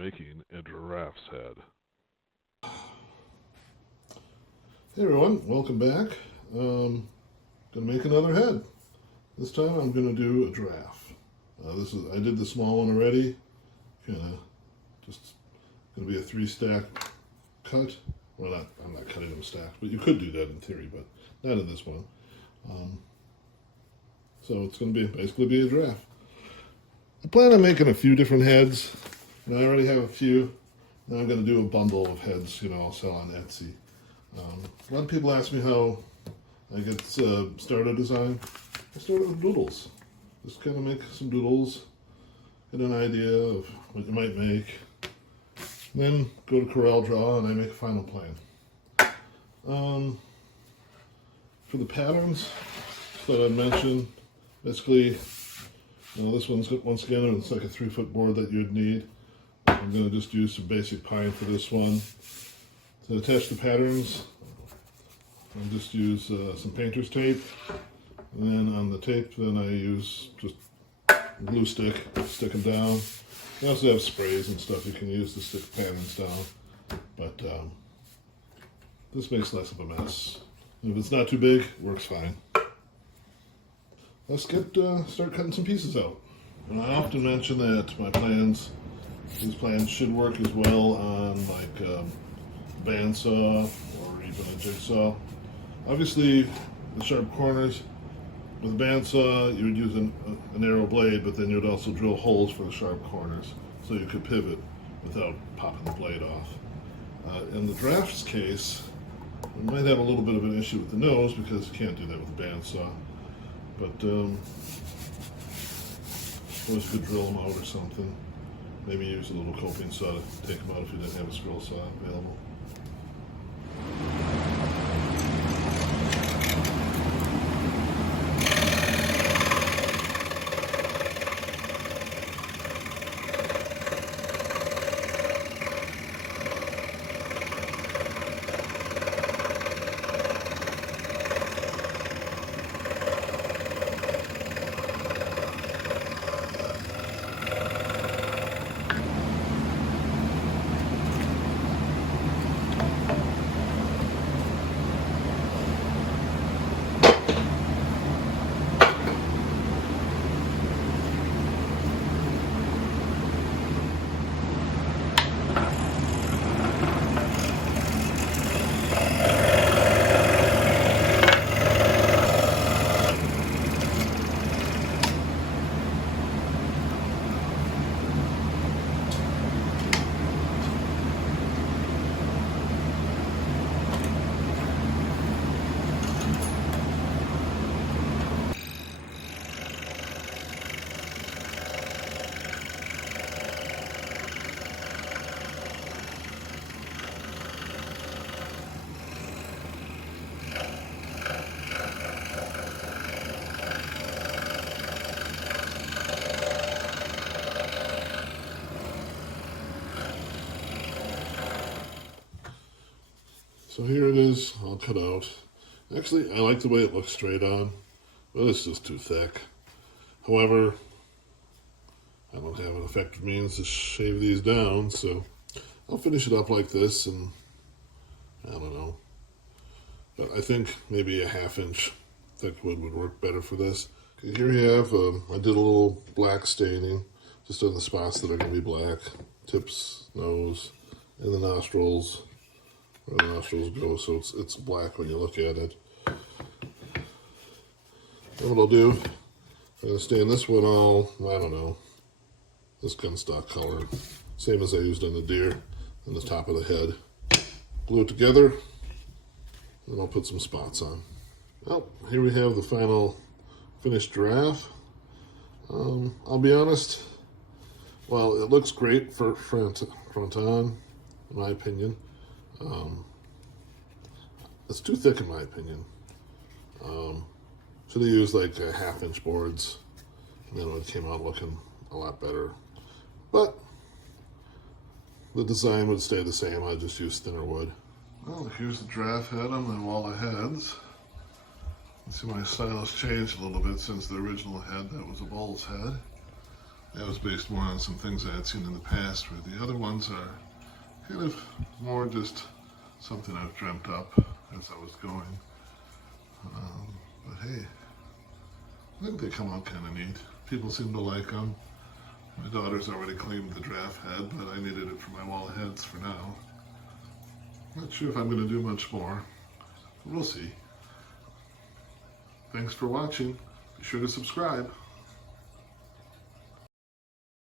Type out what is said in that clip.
making a giraffe's head. Hey everyone, welcome back. Gonna make another head. This time I'm gonna do a giraffe. I did the small one already. Just gonna be a 3-stack cut. Well, I'm not cutting them stacked, but you could do that in theory, but not in this one. So it's gonna basically be a giraffe. I plan on making a few different heads. And I already have a few. Now I'm gonna do a bundle of heads. I'll sell on Etsy. A lot of people ask me how I get started design. I started with doodles. Just kind of make some doodles, get an idea of what you might make. Then go to Corel Draw and I make a final plan. For the patterns that I mentioned, basically, this one's once again it's like a 3-foot board that you'd need. I'm going to just use some basic pine for this one. To attach the patterns, I'll just use some painter's tape. And then on the tape, then I use just glue stick, stick them down. I also have sprays and stuff you can use to stick patterns down. But this makes less of a mess. If it's not too big, it works fine. Let's start cutting some pieces out. And I often mention that these plans should work as well on like a bandsaw or even a jigsaw. Obviously, the sharp corners with a bandsaw, you would use a narrow blade, but then you would also drill holes for the sharp corners so you could pivot without popping the blade off. In the giraffe's case, we might have a little bit of an issue with the nose because you can't do that with a bandsaw. But always could drill them out or something. Maybe use a little coping saw to take them out if you didn't have a scroll saw available. So here it is, all cut out. Actually, I like the way it looks straight on, but it's just too thick. However, I don't have an effective means to shave these down, so I'll finish it up like this, and I don't know. But I think maybe a 1/2-inch thick wood would work better for this. Okay, here you have, I did a little black staining, just on the spots that are going to be black. Tips, nose, and the nostrils. Where the nostrils go, so it's black when you look at it. And what I'll do, I'm going to stain this one all, I don't know, this gun stock color. Same as I used on the deer on the top of the head. Glue it together, and I'll put some spots on. Well, here we have the final finished giraffe. I'll be honest, well, it looks great for front on, in my opinion. It's too thick in my opinion. Should have used like 1/2-inch boards, and then it came out looking a lot better. But the design would stay the same. I'd just use thinner wood. Well, here's the giraffe head on the wall of heads. You see my style has changed a little bit since the original head that was a bull's head. That was based more on some things I had seen in the past, where the other ones are kind of more just something I've dreamt up as I was going. But hey, I think they come out kind of neat. People seem to like them. My daughter's already claimed the giraffe head, but I needed it for my wall of heads for now. Not sure if I'm going to do much more. We'll see. Thanks for watching. Be sure to subscribe.